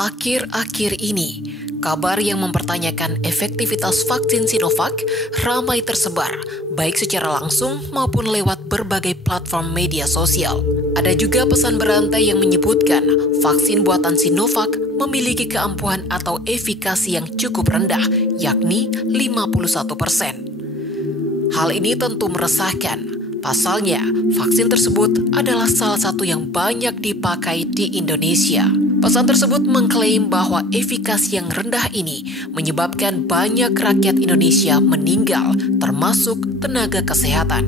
Akhir-akhir ini, kabar yang mempertanyakan efektivitas vaksin Sinovac ramai tersebar, baik secara langsung maupun lewat berbagai platform media sosial. Ada juga pesan berantai yang menyebutkan vaksin buatan Sinovac memiliki keampuhan atau efikasi yang cukup rendah, yakni 51%. Hal ini tentu meresahkan. Pasalnya, vaksin tersebut adalah salah satu yang banyak dipakai di Indonesia. Pesan tersebut mengklaim bahwa efikasi yang rendah ini menyebabkan banyak rakyat Indonesia meninggal, termasuk tenaga kesehatan.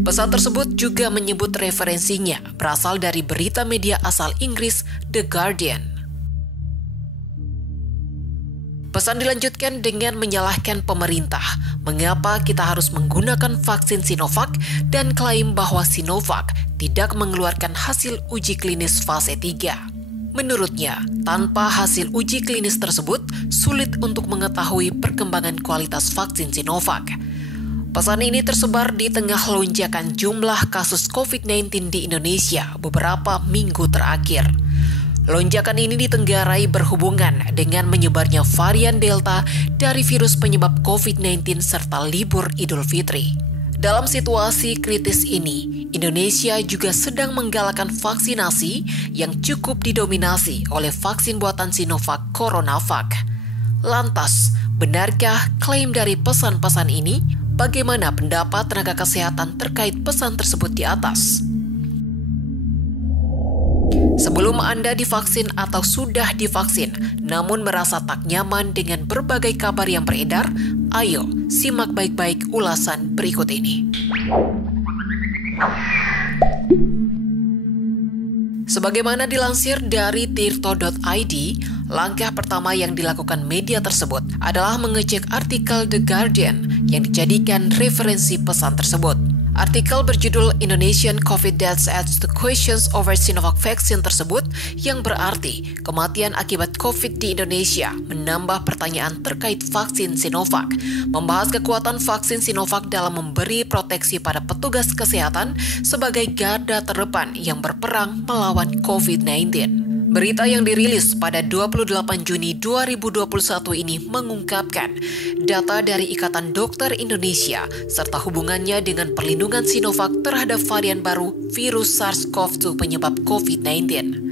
Pesan tersebut juga menyebut referensinya berasal dari berita media asal Inggris The Guardian. Pesan dilanjutkan dengan menyalahkan pemerintah, mengapa kita harus menggunakan vaksin Sinovac dan klaim bahwa Sinovac tidak mengeluarkan hasil uji klinis fase 3. Menurutnya, tanpa hasil uji klinis tersebut, sulit untuk mengetahui perkembangan kualitas vaksin Sinovac. Pesan ini tersebar di tengah lonjakan jumlah kasus COVID-19 di Indonesia beberapa minggu terakhir. Lonjakan ini ditenggarai berhubungan dengan menyebarnya varian Delta dari virus penyebab COVID-19 serta libur Idul Fitri. Dalam situasi kritis ini, Indonesia juga sedang menggalakkan vaksinasi yang cukup didominasi oleh vaksin buatan Sinovac CoronaVac. Lantas, benarkah klaim dari pesan-pesan ini? Bagaimana pendapat tenaga kesehatan terkait pesan tersebut di atas? Sebelum Anda divaksin atau sudah divaksin, namun merasa tak nyaman dengan berbagai kabar yang beredar, ayo simak baik-baik ulasan berikut ini. Sebagaimana dilansir dari tirto.id, langkah pertama yang dilakukan media tersebut adalah mengecek artikel The Guardian yang dijadikan referensi pesan tersebut. Artikel berjudul Indonesian COVID Deaths Adds to Questions Over Sinovac Vaccine tersebut yang berarti kematian akibat COVID di Indonesia menambah pertanyaan terkait vaksin Sinovac, membahas kekuatan vaksin Sinovac dalam memberi proteksi pada petugas kesehatan sebagai garda terdepan yang berperang melawan COVID-19. Berita yang dirilis pada 28 Juni 2021 ini mengungkapkan data dari Ikatan Dokter Indonesia serta hubungannya dengan perlindungan Sinovac terhadap varian baru virus SARS-CoV-2 penyebab COVID-19.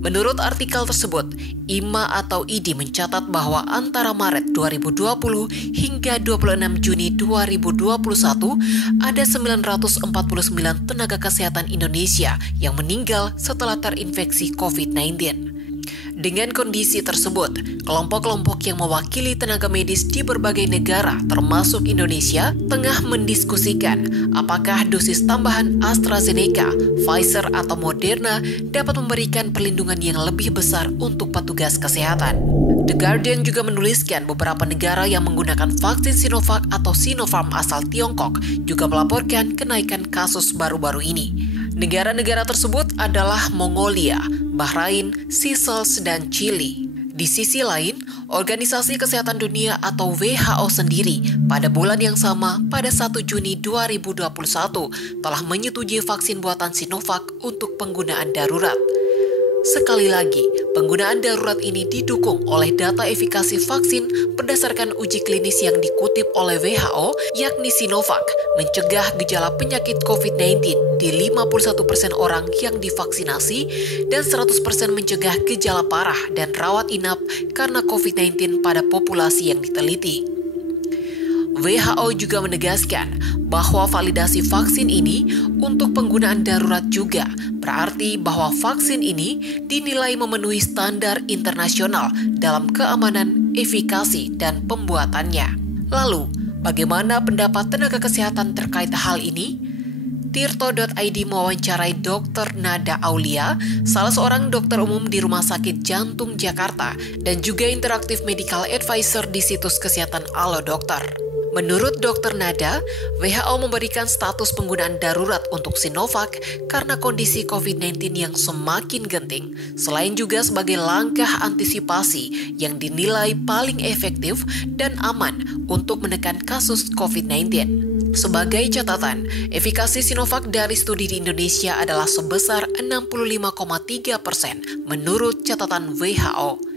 Menurut artikel tersebut, IMA atau IDI mencatat bahwa antara Maret 2020 hingga 26 Juni 2021 ada 949 tenaga kesehatan Indonesia yang meninggal setelah terinfeksi COVID-19. Dengan kondisi tersebut, kelompok-kelompok yang mewakili tenaga medis di berbagai negara, termasuk Indonesia, tengah mendiskusikan apakah dosis tambahan AstraZeneca, Pfizer, atau Moderna dapat memberikan perlindungan yang lebih besar untuk petugas kesehatan. The Guardian juga menuliskan beberapa negara yang menggunakan vaksin Sinovac atau Sinopharm asal Tiongkok juga melaporkan kenaikan kasus baru-baru ini. Negara-negara tersebut adalah Mongolia, Bahrain, Seychelles, dan Chili. Di sisi lain, Organisasi Kesehatan Dunia atau WHO sendiri pada bulan yang sama pada 1 Juni 2021 telah menyetujui vaksin buatan Sinovac untuk penggunaan darurat. Sekali lagi, penggunaan darurat ini didukung oleh data efikasi vaksin berdasarkan uji klinis yang dikutip oleh WHO, yakni Sinovac mencegah gejala penyakit COVID-19 di 51% orang yang divaksinasi dan 100% mencegah gejala parah dan rawat inap karena COVID-19 pada populasi yang diteliti. WHO juga menegaskan bahwa validasi vaksin ini untuk penggunaan darurat juga berarti bahwa vaksin ini dinilai memenuhi standar internasional dalam keamanan, efikasi, dan pembuatannya. Lalu, bagaimana pendapat tenaga kesehatan terkait hal ini? Tirto.id mewawancarai Dr. Nada Aulia, salah seorang dokter umum di Rumah Sakit Jantung Jakarta dan juga interaktif medical advisor di situs kesehatan Alo Dokter. Menurut Dr. Nada, WHO memberikan status penggunaan darurat untuk Sinovac karena kondisi COVID-19 yang semakin genting, selain juga sebagai langkah antisipasi yang dinilai paling efektif dan aman untuk menekan kasus COVID-19. Sebagai catatan, efikasi Sinovac dari studi di Indonesia adalah sebesar 65,3% menurut catatan WHO.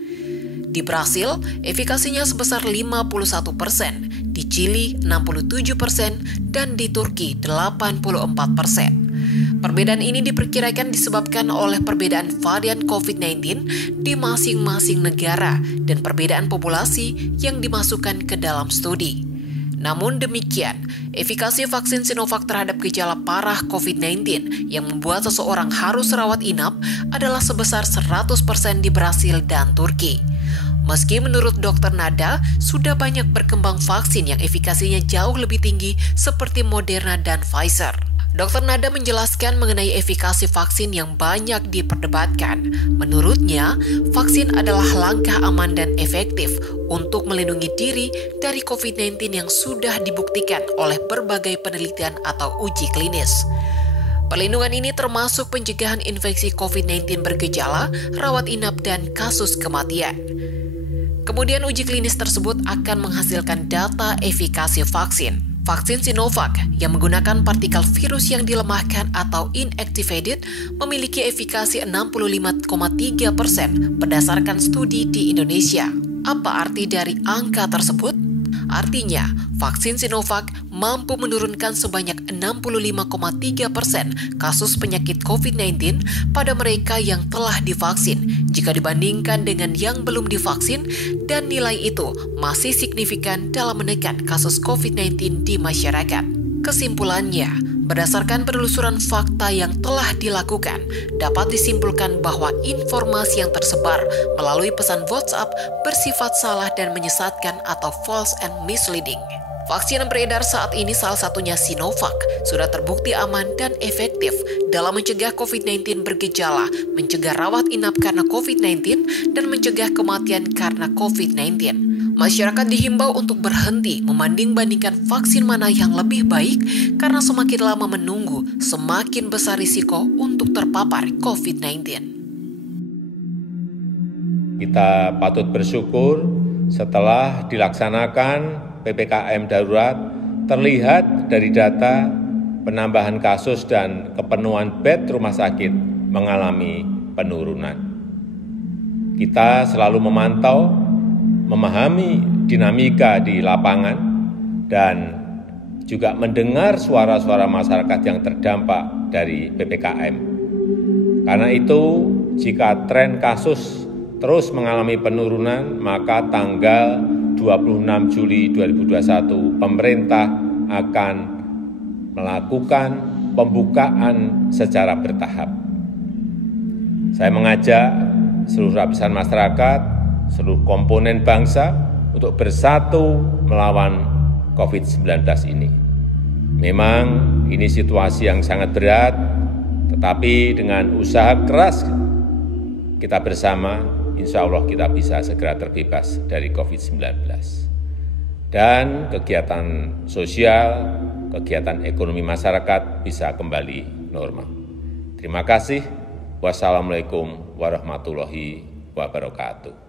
Di Brasil, efikasinya sebesar 51%, di Chili 67%, dan di Turki 84%. Perbedaan ini diperkirakan disebabkan oleh perbedaan varian COVID-19 di masing-masing negara dan perbedaan populasi yang dimasukkan ke dalam studi. Namun demikian, efikasi vaksin Sinovac terhadap gejala parah COVID-19 yang membuat seseorang harus rawat inap adalah sebesar 100% di Brasil dan Turki. Meski menurut Dr. Nada, sudah banyak berkembang vaksin yang efikasinya jauh lebih tinggi seperti Moderna dan Pfizer. Dr. Nada menjelaskan mengenai efikasi vaksin yang banyak diperdebatkan. Menurutnya, vaksin adalah langkah aman dan efektif untuk melindungi diri dari COVID-19 yang sudah dibuktikan oleh berbagai penelitian atau uji klinis. Perlindungan ini termasuk pencegahan infeksi COVID-19 bergejala, rawat inap, dan kasus kematian. Kemudian uji klinis tersebut akan menghasilkan data efikasi vaksin. Vaksin Sinovac yang menggunakan partikel virus yang dilemahkan atau inactivated memiliki efikasi 65,3% berdasarkan studi di Indonesia. Apa arti dari angka tersebut? Artinya, vaksin Sinovac mampu menurunkan sebanyak 65,3% kasus penyakit COVID-19 pada mereka yang telah divaksin jika dibandingkan dengan yang belum divaksin, dan nilai itu masih signifikan dalam menekan kasus COVID-19 di masyarakat. Kesimpulannya, berdasarkan penelusuran fakta yang telah dilakukan, dapat disimpulkan bahwa informasi yang tersebar melalui pesan WhatsApp bersifat salah dan menyesatkan atau false and misleading. Vaksin yang beredar saat ini, salah satunya Sinovac, sudah terbukti aman dan efektif dalam mencegah COVID-19 bergejala, mencegah rawat inap karena COVID-19, dan mencegah kematian karena COVID-19. Masyarakat dihimbau untuk berhenti membanding-bandingkan vaksin mana yang lebih baik karena semakin lama menunggu, semakin besar risiko untuk terpapar COVID-19. Kita patut bersyukur setelah dilaksanakan PPKM darurat, terlihat dari data penambahan kasus dan kepenuhan bed rumah sakit mengalami penurunan. Kita selalu memantau, memahami dinamika di lapangan, dan juga mendengar suara-suara masyarakat yang terdampak dari PPKM. Karena itu, jika tren kasus terus mengalami penurunan, maka tanggal 26 Juli 2021 pemerintah akan melakukan pembukaan secara bertahap. Saya mengajak seluruh lapisan masyarakat, seluruh komponen bangsa untuk bersatu melawan COVID-19 ini. Memang ini situasi yang sangat berat, tetapi dengan usaha keras kita bersama, insya Allah kita bisa segera terbebas dari COVID-19. Dan kegiatan sosial, kegiatan ekonomi masyarakat bisa kembali normal. Terima kasih. Wassalamualaikum warahmatullahi wabarakatuh.